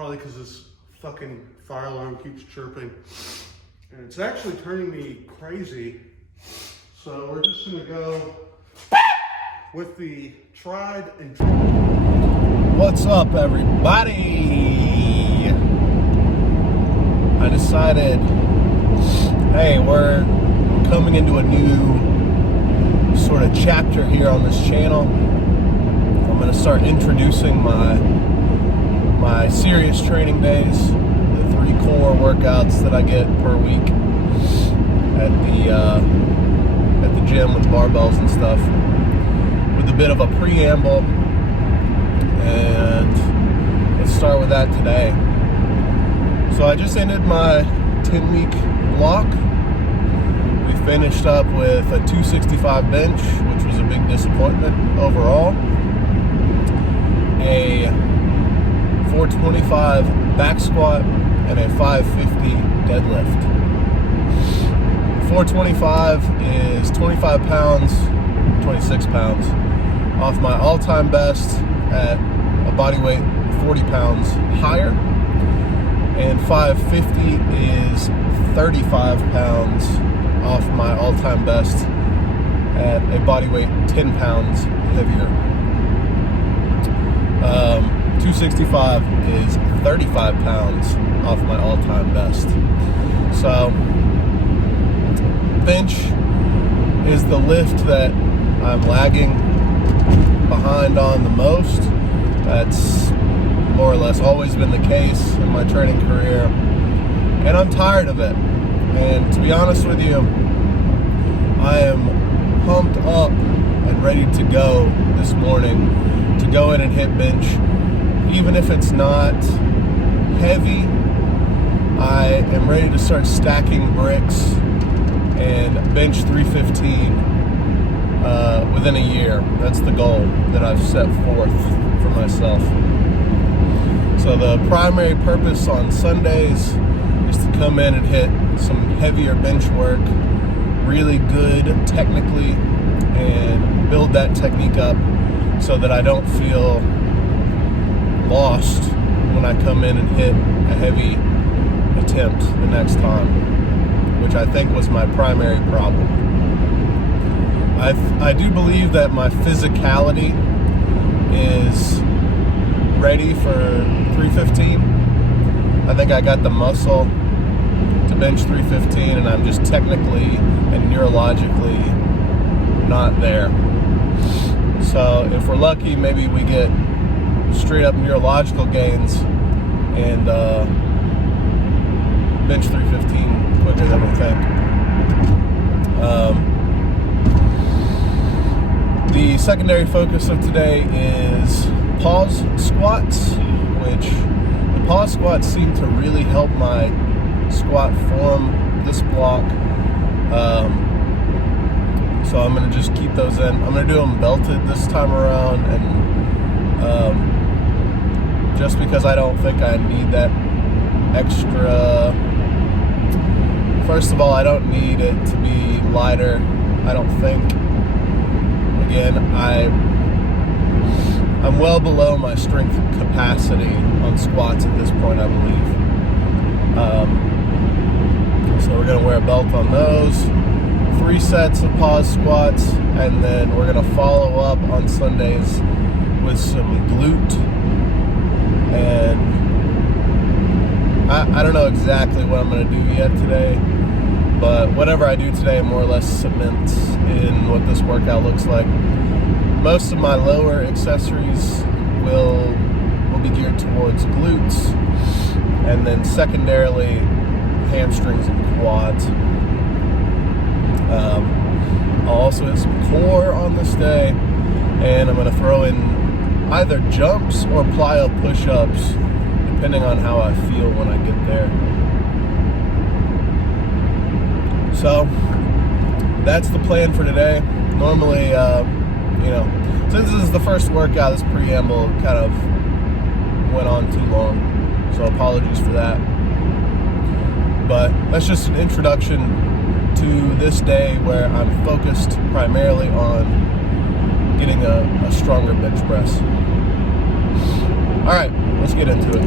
probably because this fucking fire alarm keeps chirping. And it's actually turning me crazy. So we're just gonna go with the tried and true. What's up, everybody? I decided, hey, we're coming into a new sort of chapter here on this channel. I'm going to start introducing my serious training days, the 3 core workouts that I get per week at the gym with barbells and stuff, with a bit of a preamble. And let's start with that today. So I just ended my 10-week block. We finished up with a 265 bench, which was a big disappointment overall. A 425 back squat and a 550 deadlift. 425 is 25 pounds, 26 pounds off my all-time best at a body weight 40 pounds higher, and 550 is 35 pounds off my all-time best at a body weight 10 pounds heavier. 265 is 35 pounds off my all-time best. So bench is the lift that I'm lagging behind on the most. That's more or less always been the case in my training career, and I'm tired of it. And to be honest with you, I am pumped up and ready to go this morning to go in and hit bench. Even if it's not heavy, I am ready to start stacking bricks and bench 315 within a year. That's the goal that I've set forth for myself. So the primary purpose on Sundays is to come in and hit some heavier bench work, really good technically, and build that technique up so that I don't feel lost when I come in and hit a heavy attempt the next time, which I think was my primary problem. I do believe that my physicality is ready for 315. I think I got the muscle to bench 315, and I'm just technically and neurologically not there. So if we're lucky, maybe we get straight up neurological gains and bench 315 quicker than we think. The secondary focus of today is pause squats, which the pause squats seem to really help my squat form this block. So I'm going to just keep those in. I'm going to do them belted this time around, and just because I don't think I need that extra. First of all, I don't need it to be lighter, I don't think. Again, I'm well below my strength capacity on squats at this point, I believe. So we're going to wear a belt on those. 3 sets of pause squats, and then we're going to follow up on Sundays with some glute. And I don't know exactly what I'm going to do yet today, but whatever I do today more or less cements in what this workout looks like. Most of my lower accessories will be geared towards glutes, and then secondarily hamstrings and quads. I'll also hit some core on this day, and I'm going to throw in either jumps or plyo push-ups, depending on how I feel when I get there. So that's the plan for today. Normally, since this is the first workout, this preamble kind of went on too long, so apologies for that. But that's just an introduction to this day where I'm focused primarily on getting a stronger bench press. All right, let's get into it.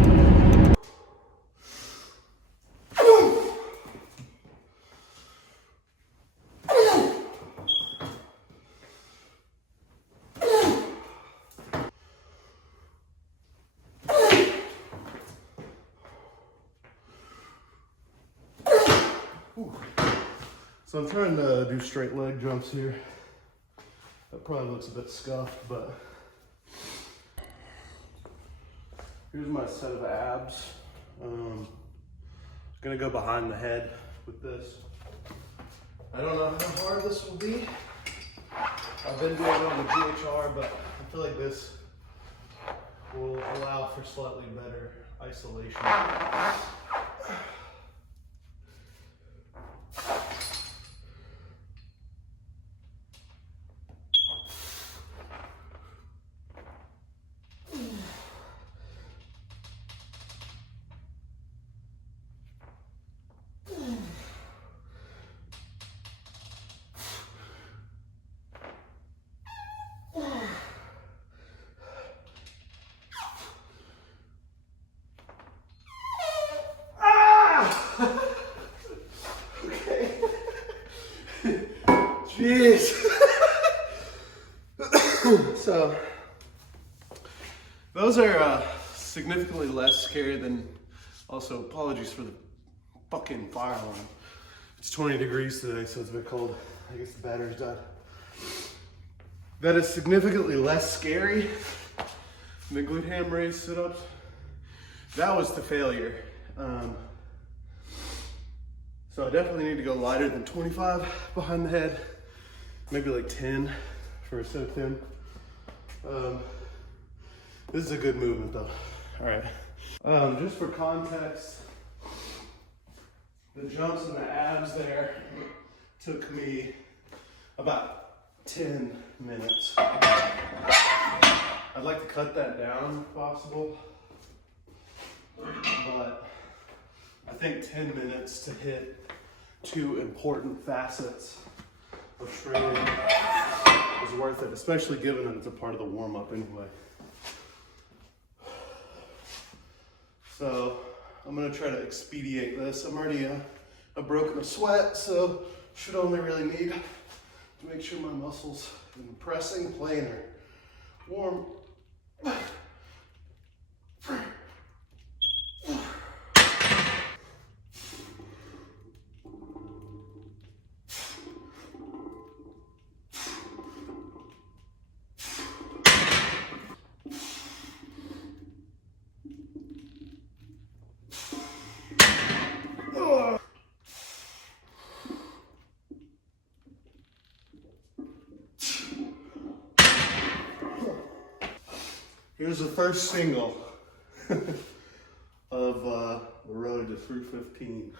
So I'm trying to do straight leg jumps here. That probably looks a bit scuffed, but here's my set of abs. Gonna go behind the head with this. I don't know how hard this will be. I've been doing it on the GHR, but I feel like this will allow for slightly better isolation. Okay. Jeez. So, those are significantly less scary than, also apologies for the fucking fire alarm. It's 20 degrees today, so it's a bit cold. I guess the battery's died. That is significantly less scary than the glute ham raise sit-ups. That was the failure. So I definitely need to go lighter than 25 behind the head. Maybe like 10 for a set of 10. This is a good movement though. All right. Just for context, the jumps and the abs there took me about 10 minutes. I'd like to cut that down if possible, but I think 10 minutes to hit 2 important facets of training is worth it, especially given that it's a part of the warm-up anyway. So I'm gonna try to expedite this. I'm already broken a sweat, so should only really need to make sure my muscles in the pressing plane are warm. Here's the first single of the road to 315.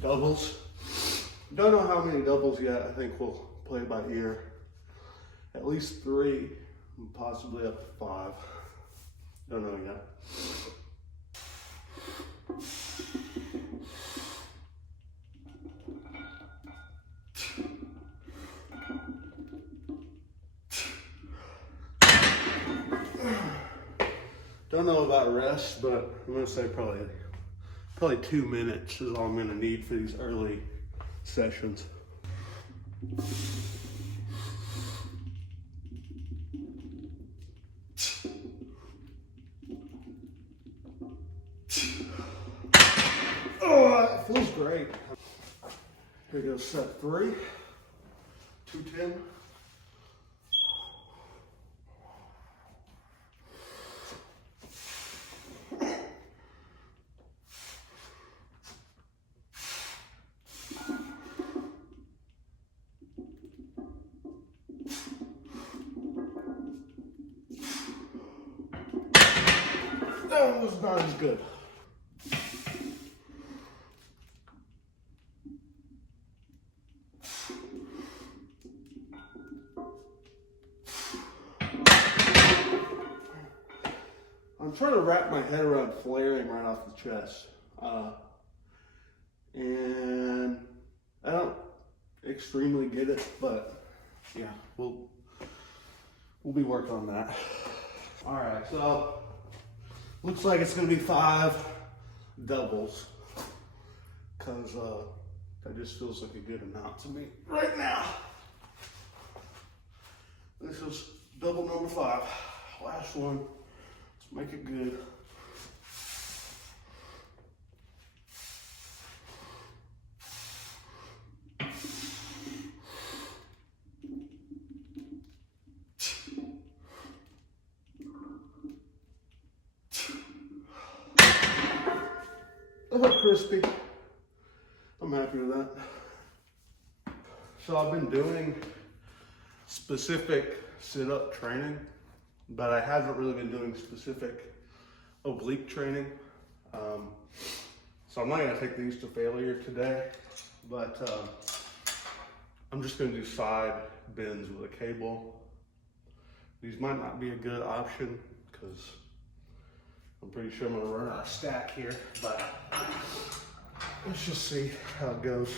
Doubles. Don't know how many doubles yet. I think we'll play by ear. At least 3, possibly up to 5. Don't know yet. Don't know about rest, but I'm gonna say probably 2 minutes is all I'm gonna need for these early sessions. Oh, it feels great. Here goes set 3, 210. That was not as good. I'm trying to wrap my head around flaring right off the chest. And I don't extremely get it, but yeah, we'll be working on that. All right, so looks like it's gonna be 5 doubles because that just feels like a good amount to me right now. This is double number 5. Last one. Let's make it good. Oh, crispy. I'm happy with that. So I've been doing specific sit-up training, but I haven't really been doing specific oblique training. So I'm not gonna take these to failure today, but I'm just gonna do side bends with a cable. These might not be a good option because I'm pretty sure I'm gonna run out of stack here, but let's just see how it goes.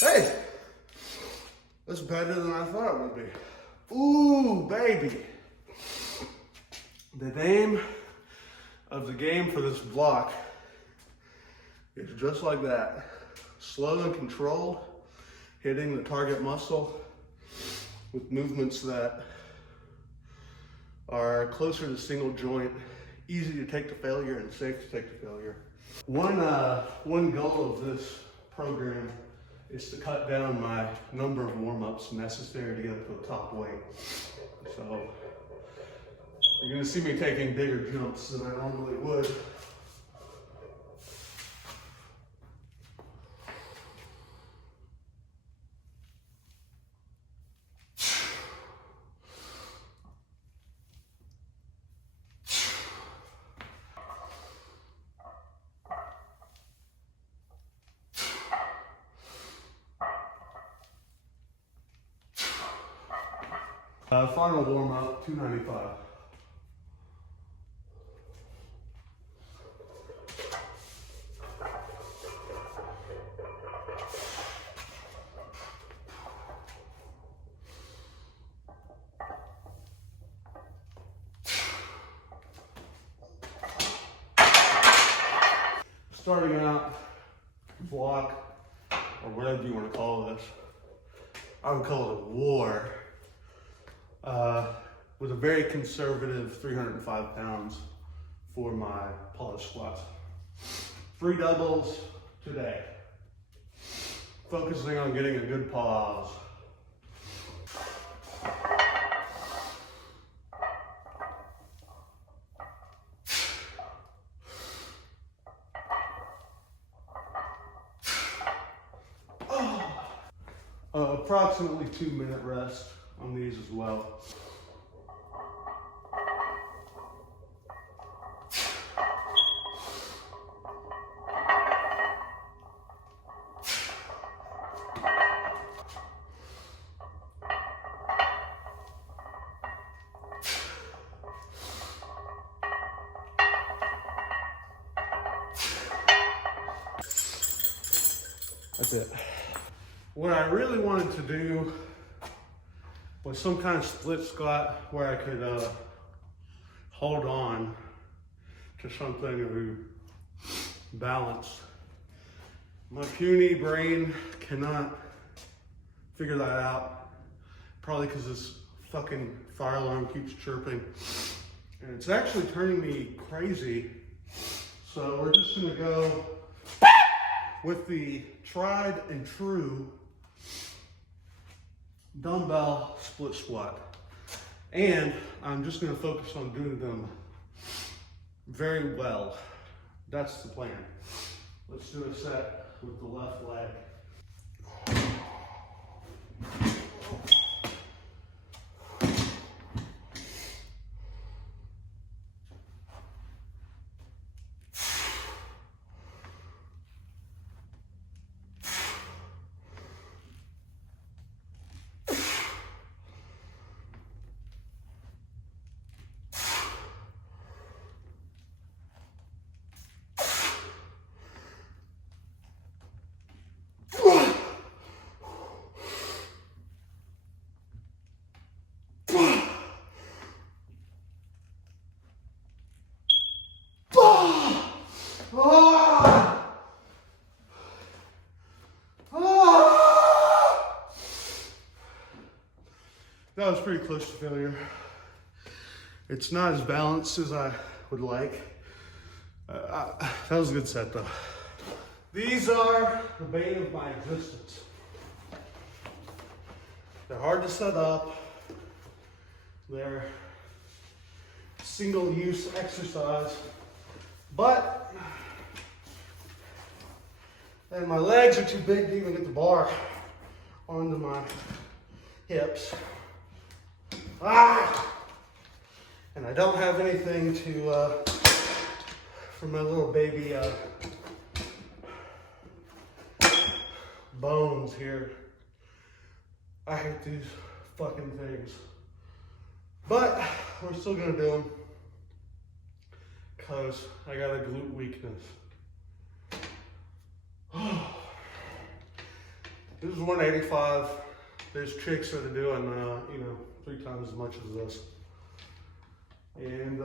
Hey, that's better than I thought it would be. Ooh, baby. The name of the game for this block is just like that. Slow and controlled, hitting the target muscle with movements that are closer to single joint, easy to take to failure and safe to take to failure. One goal of this program is to cut down my number of warm-ups necessary to get up to a top weight. So you're gonna see me taking bigger jumps than I normally would. Final warm-up, 295. Starting out block, or whatever you want to call this, I would call it a war. With a very conservative 305 pounds for my polish squats. 3 doubles today. Focusing on getting a good pause. Approximately 2-minute rest on these as well. That's it. What I really wanted to do was some kind of split squat where I could hold on to something to balance. My puny brain cannot figure that out, probably because this fucking fire alarm keeps chirping. And it's actually turning me crazy. So we're just gonna go with the tried and true dumbbell split squat. And I'm just gonna focus on doing them very well. That's the plan. Let's do a set with the left leg. That was pretty close to failure. It's not as balanced as I would like. That was a good set though. These are the bane of my existence. They're hard to set up. They're single-use exercise, and my legs are too big to even get the bar onto my hips. And I don't have anything to for my little baby bones here. I hate these fucking things, but we're still gonna do them because I got a glute weakness. This is 185. There's chicks that are doing, 3 times as much as this. And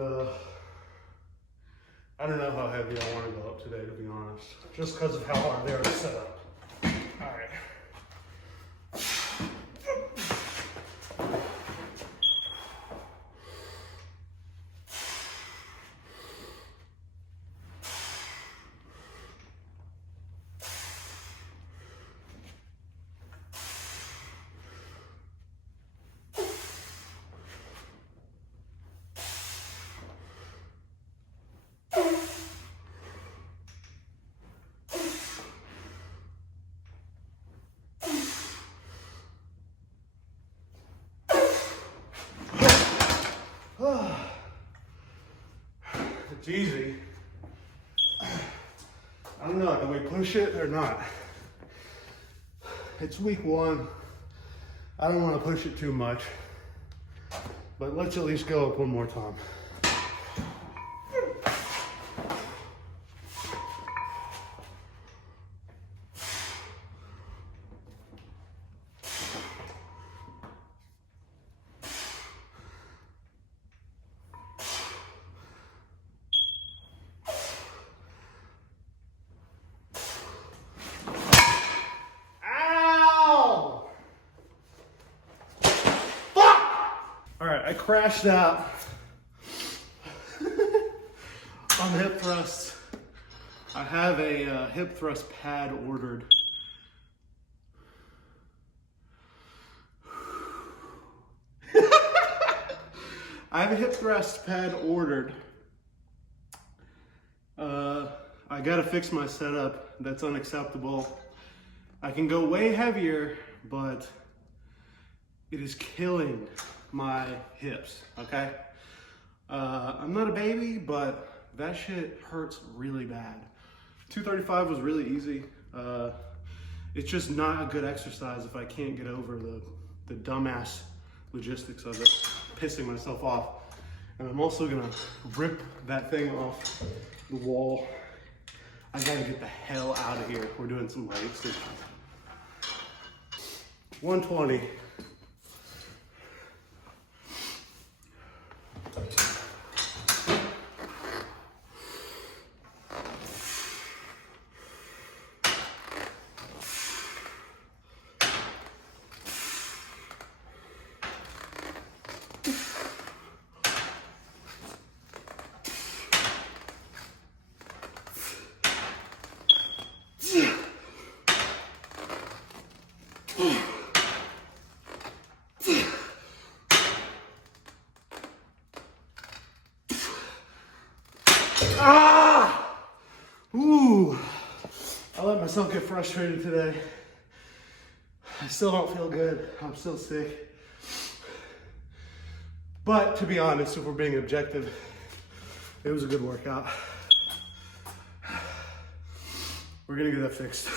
I don't know how heavy I want to go up today, to be honest. Just because of how hard they are to set up. All right. It's easy. I don't know, do we push it or not? It's week 1. I don't want to push it too much, but let's at least go up one more time. I crashed out on hip thrusts. I have a hip thrust pad ordered. I have a hip thrust pad ordered. I gotta fix my setup. That's unacceptable. I can go way heavier, but it is killing my hips, okay? I'm not a baby, but that shit hurts really bad. 235 was really easy. It's just not a good exercise if I can't get over the dumbass logistics of it, pissing myself off. And I'm also gonna rip that thing off the wall. I gotta get the hell out of here. We're doing some leg extensions. 120. I let myself get frustrated today. I still don't feel good. I'm still sick. But to be honest, if we're being objective, it was a good workout. We're gonna get that fixed.